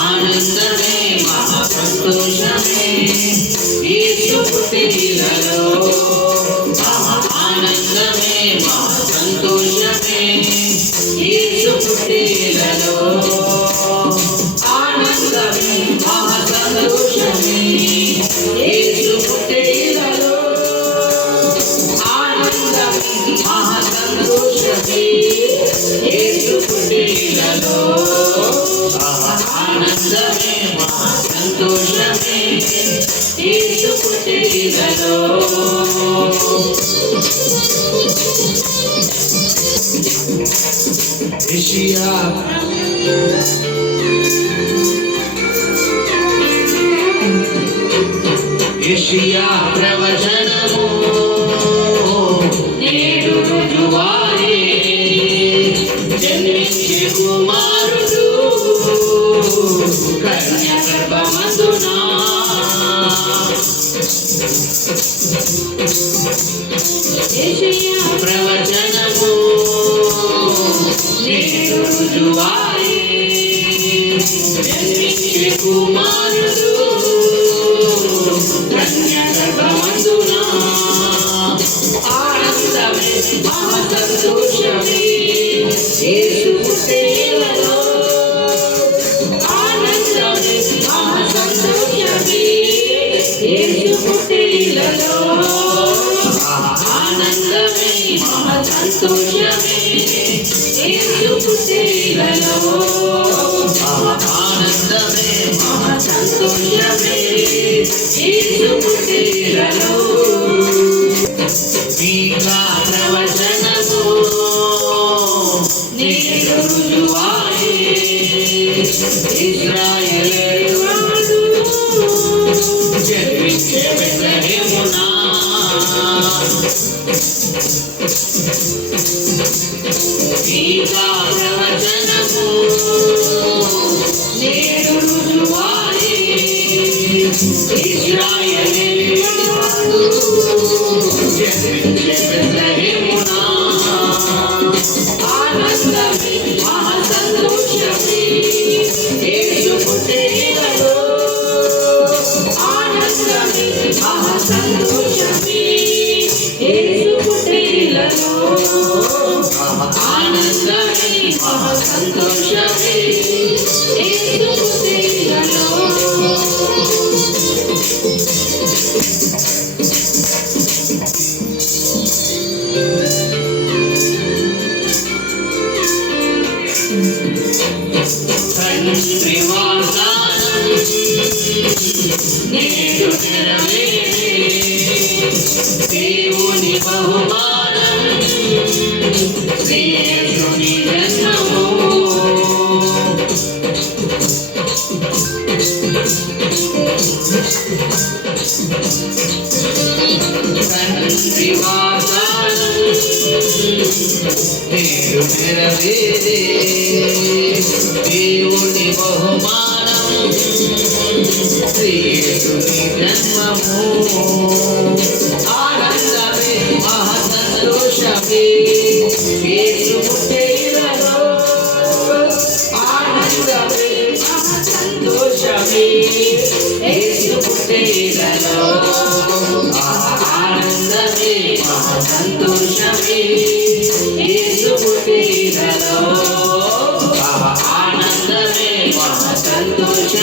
ఆనందమే మహా సంతోషమే యేసు పుట్టినలో ఆనందమే మహా సంతోషమే యేసు పుట్టినలో ఆనందమే మహా సంతోషమే యేసు పుట్టినలో ఆనందమే మహా సంతోషమే యేసు పుట్టినలో ఆనందమే మహా సంతోషమే యేసు పుట్టినలో యెషయా ప్రవచనము నేడు రుజువాయే జన్మించే కుమారుడు కన్య గర్భమందునా యెషయా ప్రవచనము నేడు రుజువాయే జన్మించే కుమారుడు కన్య గర్భమందునా ఆనందమే మహా సంతోషమే యేసు పుట్టినలో ఆనందమే మహా సంతోషమే యేసు పుట్టినలో ఆనందమే మహా సంతోషమే యేసు పుట్టినలో ఆనందమే మహా సంతోషమే యేసు పుట్టినలో మీకా ప్రవచనము నేడు రుజువాయే ఇశ్రాయేలీయుడు జన్మించే బెత్లెహేమునా మీకా ప్రవచనము నేడు రుజువాయే ఇశ్రాయేలీయుడు జన్మించే బెత్లెహేమునా ఆనందమే మహా సంతోషమే యేసు పుట్టినలో ఆనందమే మహా సంతోషమే యేసు పుట్టినలో ఆనందమే మహా సంతోషమే యేసు పుట్టినలో తండ్రి వాగ్దానం నేడు నెరవేరే దేవుని బహుమానం శ్రీయేసుని జన్మము తండ్రి వాగ్దానం నేడు నెరవేరే దేవుని బహుమానం శ్రీయేసుని జన్మము ఆనందమే మహా సంతోషమే యేసు పుట్టినలో ఆనందమే మహా సంతోషమే యేసు పుట్టినలో ఆనందమే మహా సంతోషమే యేసు పుట్టినలో ఆనందమే మహా సంతోషమే